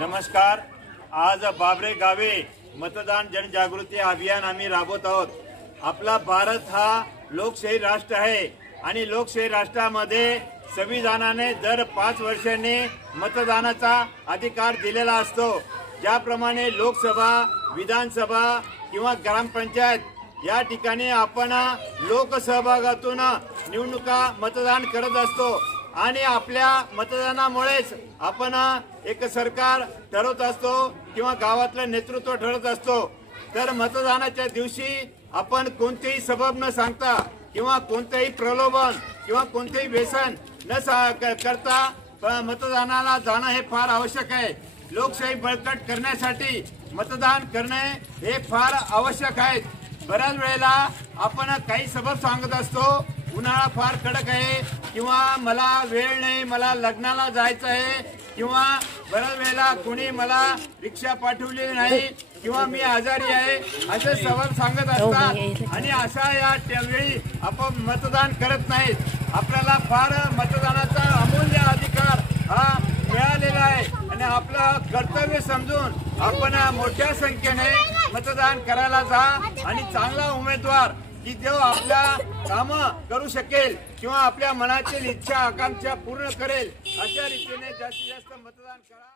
नमस्कार। आज बाबरे गावे मतदान जनजागृती अभियान आम्ही राबवत आहोत। आपला भारत हा लोकशाही राष्ट्र आहे आणि लोकशाही राष्ट्रामध्ये संविधानाने दर 5 वर्षांनी मतदानाचा अधिकार दिलेला असतो। ज्याप्रमाणे लोकसभा, विधानसभा किंवा ग्रामपंचायत या ठिकाणी आपण लोकसहभागातून निवडणुका मतदान करत असतो आणि आपल्या मतदानामुळेच आपण एक सरकार ठरवत असतो किंवा गावातलं नेतृत्व ठरवत असतो। तर मतदानाच्या दिवशी आपण कोणतेही सबब न सांगता किंवा कोणतेही प्रलोभन किंवा कोणतेही व्यसन न करता मतदानाला जाणं हे फार आवश्यक आहे। लोकशाही बळकट करण्यासाठी मतदान करणे हे फार आवश्यक आहे। बऱ्याच वेळेला आपण काही सबब सांगत असतो, उन्हाळा फार कडक आहे किंवा मला वेळ नाही, मला लग्नाला जायचं आहे किंवा बऱ्याच वेळेला कोणी मला रिक्षा पाठवली नाही किंवा मी आजारी आहे असे सबब सांगत असतात आणि अशा या वेळी आपण मतदान करत नाहीत। आपल्याला फार मतदानाचा अमूल्य अधिकार हा मिळालेला आहे आणि आपलं कर्तव्य समजून आपण मोठ्या संख्येने मतदान करायला जा आणि चांगला उमेदवार की जो आपल्या काम करू शकेल किंवा आपल्या मनातील इच्छा आकांक्षा पूर्ण करेल अशा रीतीने जास्तीत जास्त मतदान करा।